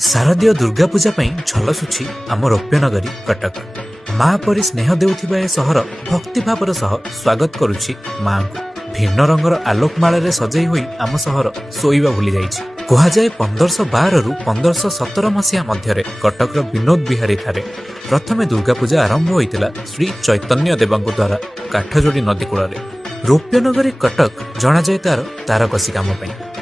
शारदीय दुर्गा पूजा झलसुछि आम रौप्यनगरी कटक। माँ परी स्नेह देउथिबा ए सहर भक्तिभावर सह स्वागत करुछि माँ को। भिन्न रंगर आलोकमाल सजई हुई आम सहर शोइबा भूली जाइछि। कहुए 1512 रु 1517 मसीहा मध्य कटकर विनोद बिहारी ठारे प्रथमे दुर्गा पूजा आरंभ होइतिला श्री चैतन्य देवଙ୍କ द्वारा काठजोड़ी नदी कूल। रौप्यनगरी कटक जना जाए तार तारकसी काम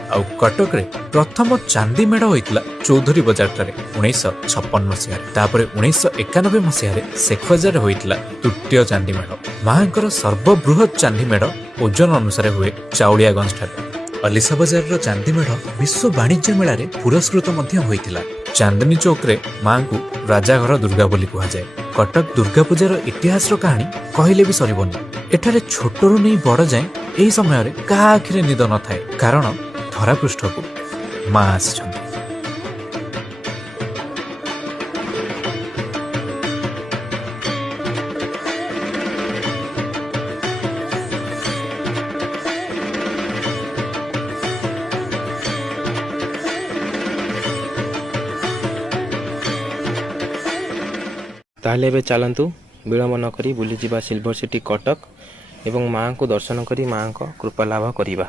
आउ कटक रे प्रथम चांदी मेढ़ होइतिला चौधरी बजार ठारे 1956 मसीह। तापर 1991 मसीह शेखबजार होइतिला तृतीय चांदी मेढ़। माँकर सर्वबृहत चांदी मेढ़ ओजन अनुसार हुए चाउलियागंज ठारे। अलिसा बजार चांदी मेढ़ विश्व वाणिज्य मेला पुरस्कृत होइतिला। चांदनी चौक रे माँ को राजाघर दुर्गा बोली कहुए। कटक दुर्गा पूजार इतिहास कहानी कहले भी सरबनी। एठारे छोटरू नहीं बड़ जाए यही समय क्या आखिरे निद न थाए, कारण धरापृष्ठ को माँ आसिछन्ति। ताहले एबे चलंतु विलंब न करी बुली जिबा सिल्वर सिटी कटक एवं माँ को दर्शन करी माँ को कृपा लाभ करिबा।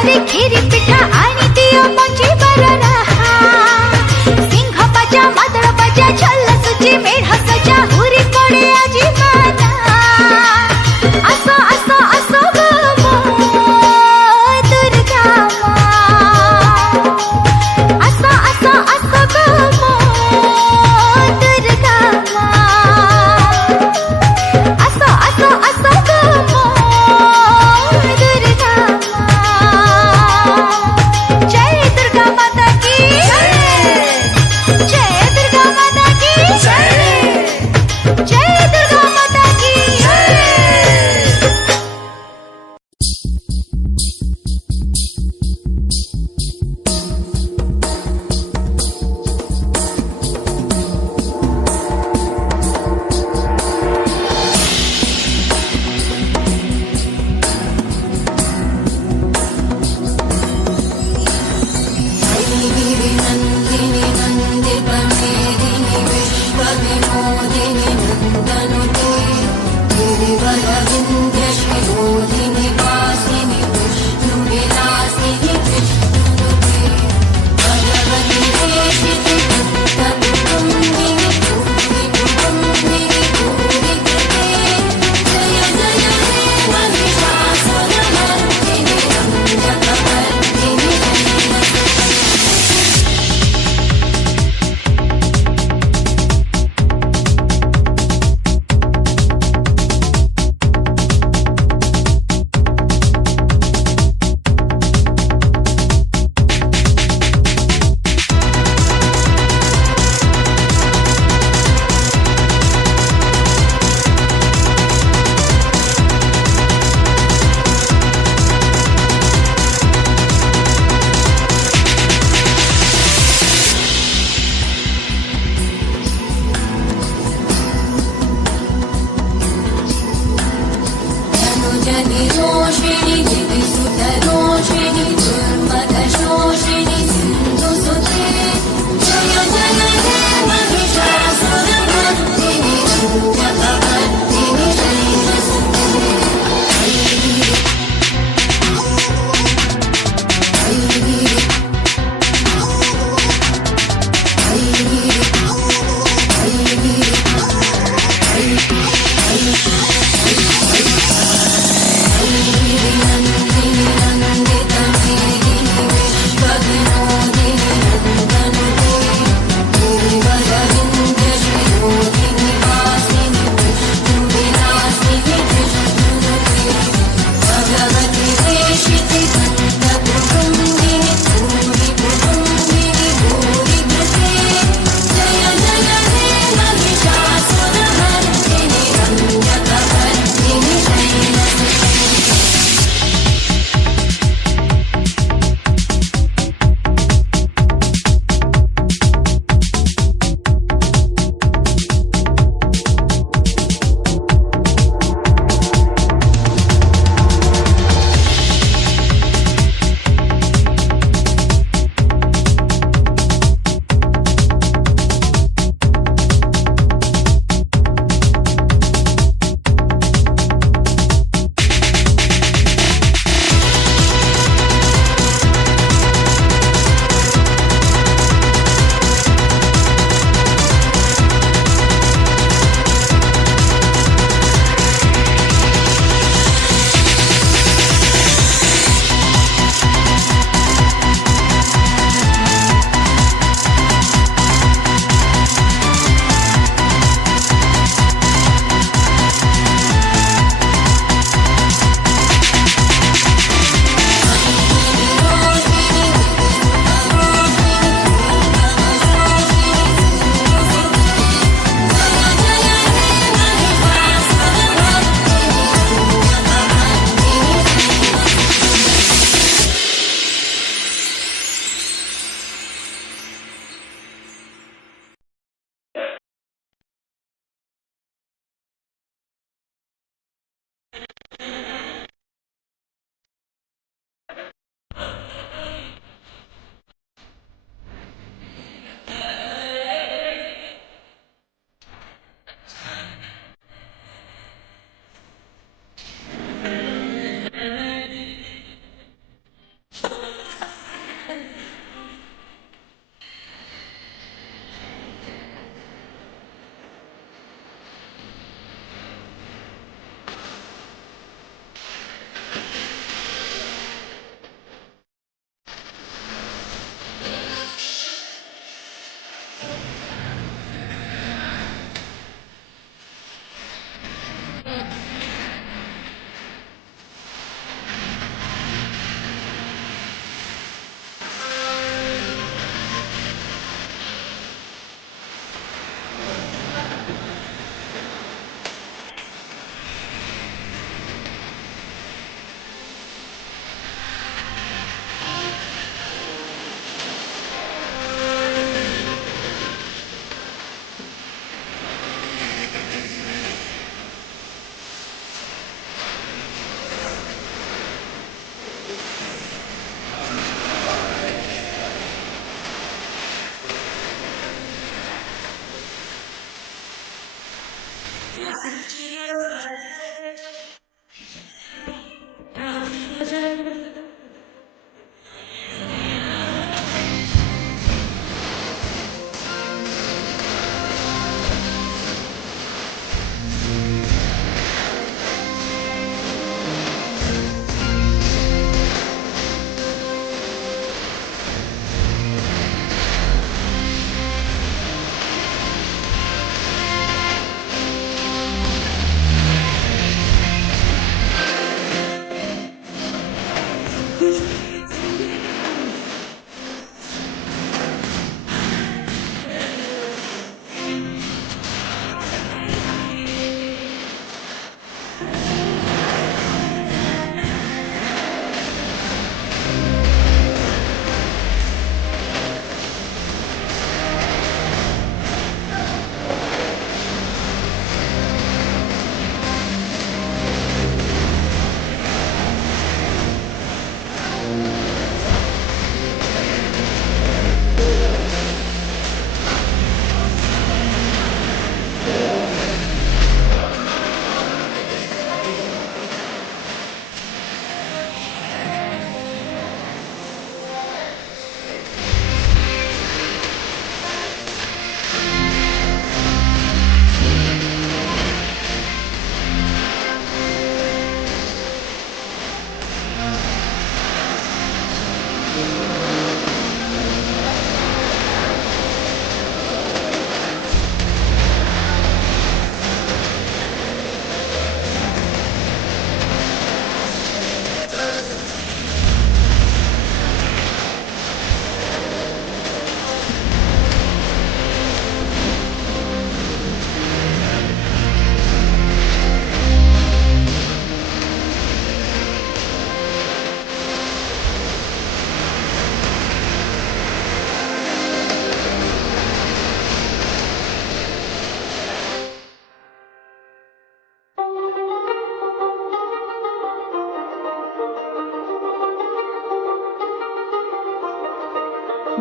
घरे खीरी पिठा आनी दियो मंजी बरराहा सिंह बाजा मादळ बाजा छल्ल सुची मेढ सजा हुरी पडे आजी माना असो असो असो गो दुर्गा माँ असो असो असो गो दुर्गा माँ असो असो असो गो दुर्गा माँ जय दुर्गा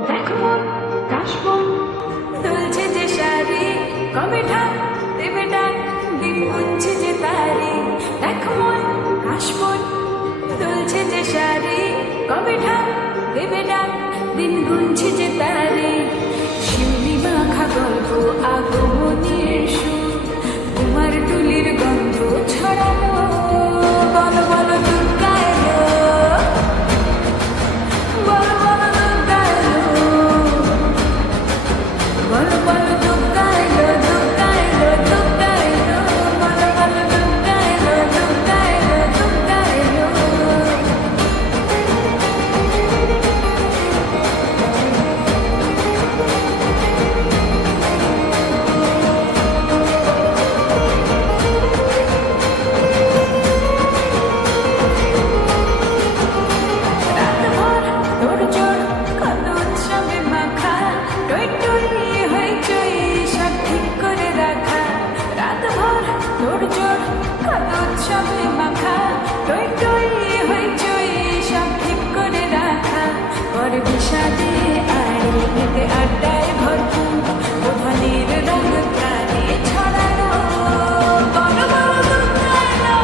দেখো কাশবন দুলছে যে শাড়ি কবে ঢাক দেবে ডাক দিন গুনছে যে তারি দেখো কাশবন দুলছে যে শাড়ি কবে ঢাক দেবে ডাক দিন গুনছে যে তারি শিউলি মাখা গল্প আগমনের সুর তোমার টুলির গন্ধ ছড়ানো বলো বলো দুর্গা এলো বলো বলো দুর্গা এলো বলো বলো দুর্গা এলো দুর্গা এলো দুর্গা এলো বলো বলো দুর্গা এলো দুর্গা এলো দুর্গা এলো রাতভর তোড়জোড় কত উৎসবে মাখা টই টই হইচই সব ঠিক করে রাখা রাতভর তোড়জোড় কত উৎসবে মাখা টই টই হইচই সব ঠিক করে রাখা পরে বিষাদে আড়ি এতে আড্ডায় ভরপুর প্রধানের রঙ প্রাণে ছড়ানো বলো বলো দুর্গা এলো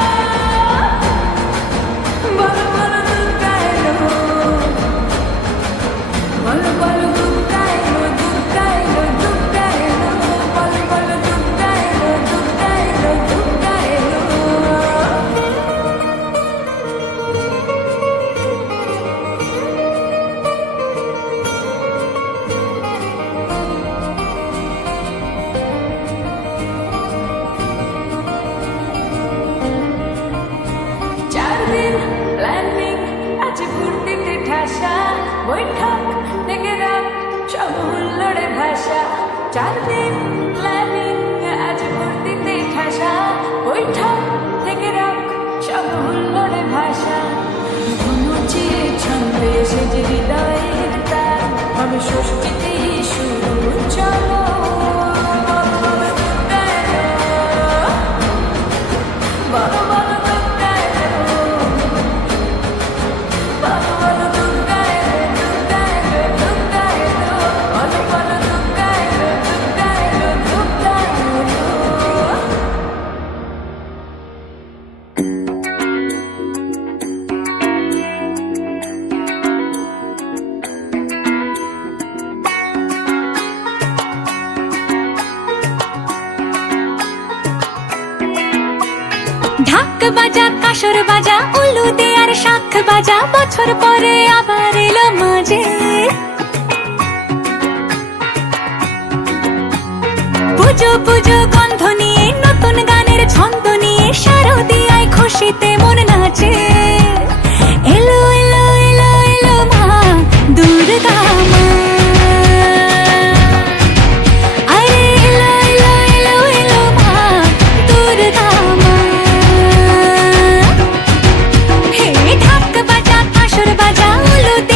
বলো বলো দুর্গা এলো বলো বলো দুর্গা এলো দুর্গা এলো দুর্গা এলো বলো বলো দুর্গা এলো দুর্গা এলো দুর্গা এলো চার দিন প্ল্যানিং আছে ফুর্তিতে ঠাসা বৈঠক থেকে রাত সব হুল্লোড়ে ভাষা চার দিন প্ল্যানিং আছে ফুর্তিতে ঠাসা বৈঠক থেকে রাত সব হুল্লোড়ে ভাষা ধনুচে ছন্দে সেজে হৃদয়ের তার হবে ষষ্ঠীতে শুরু চলো বলো বলো দুর্গা এলো বলো বলো দুর্গা এলো বলো বলো দুর্গা এলো দুর্গা এলো দুর্গা এলো বলো বলো দুর্গা এলো দুর্গা এলো দুর্গা এলো ঢাক বাজা কাসর বাজা উলু দে আর শাখ বাজা বছর পরে আবার এলো মাঝে পুজো পুজো গন্ধ নিয়ে নতুন গানের ছন্দ নিয়ে শারদিয়ায় খুশিতে মন নাচে এলো এলো এলো फूल